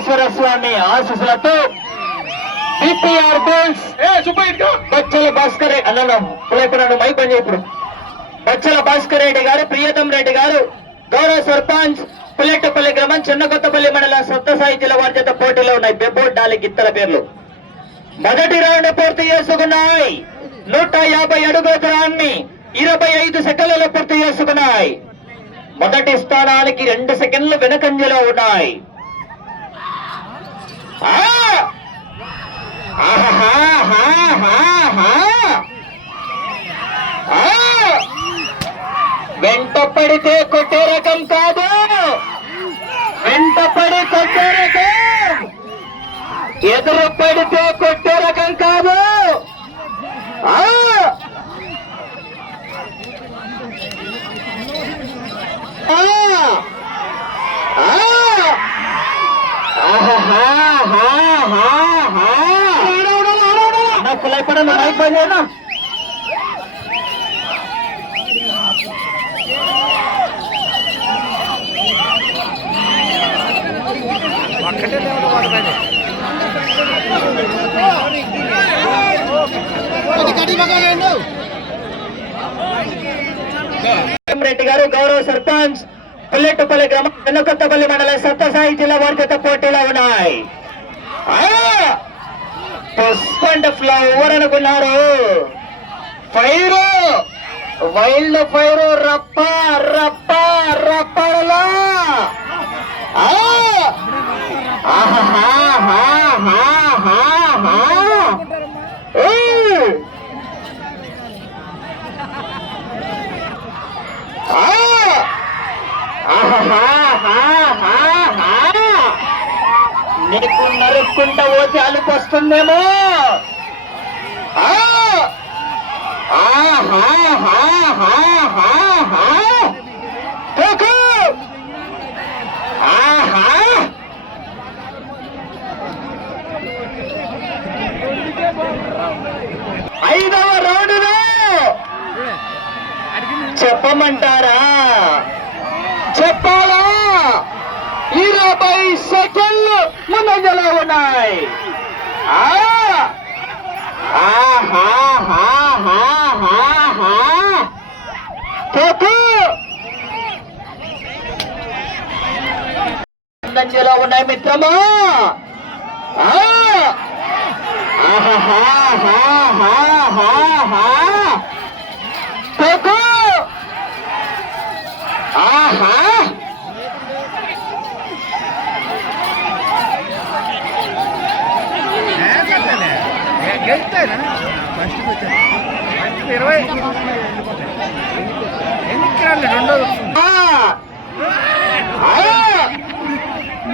వెంకటేశ్వర స్వామి ఆశీస్సులతో PPR bulls బచ్చల భాస్కర్ అన్న mic పని ఇప్పుడు బచ్చల భాస్కర్ రెడ్డి గారు, ప్రియతం రెడ్డి గారు, గౌరవ సర్పంచ్ పిల్లెట్టపల్లి గ్రామం, చిన్నకొత్తపల్లి మండలం, సత్యసాయి జిల్లా వారి చేత పోటీలో ఉన్నాయి. బెబ్బోడ్ డాలి గిత్తల పేర్లు మొదటి రౌండ్ పూర్తి చేసుకున్నాయి. 150 అడుగుల దూరాన్ని 25 సెకండ్లలో పూర్తి చేసుకున్నాయి. మొదటి స్థానానికి 2 సెకండ్లు వెనకంజలో ఉన్నాయి. వెంట పడితే కొట్టే రకం కాదు, వెంట పడి కొట్టే రకం, ఎదురు పడితే కొట్టే రకం కాదు. కులైపడను మైక్ పని చేయనా? రెడ్డి గారు, గౌరవ సర్పంచ్ పిల్లెట్టుపల్లి గ్రామం, చిన్నకొత్తపల్లి మండలం, సత్యసాయి జిల్లా వారి చేత పోటీలో ఉన్నాయి. పుష్పండ్ ఫ్లవర్ అనుకున్నారు. ఫైరు వైల్డ్ ఫైరు రప్ప రప్ప రప్పడలా. నీకు నరుక్కుంటా పోతే అలుపు వస్తుందేమో. ఐదవ రౌండ్లో చెప్పమంటారా? చెప్పాలా? 20 సెకండ్లు ముందంజలో ఉన్నాయి. ముందంజలో ఉన్నాయి మిత్రమా.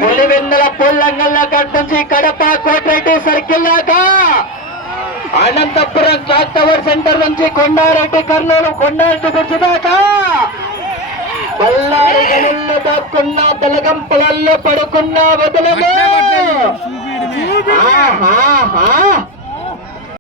పులివెన్నెల పొల్లంగల్ల కట్టించి కడప కోటరెడ్డి సర్కిల్ దాకా, అనంతపురం క్లాక్ టవర్ సెంటర్ నుంచి కొండారెడ్డి కర్నూలు కొండారెడ్డి బ్రిడ్జ్ దాకా, బళ్ళారి గనుల్లో దాక్కున్న బెలగం పొలాల్లో పడుకున్న వదలము.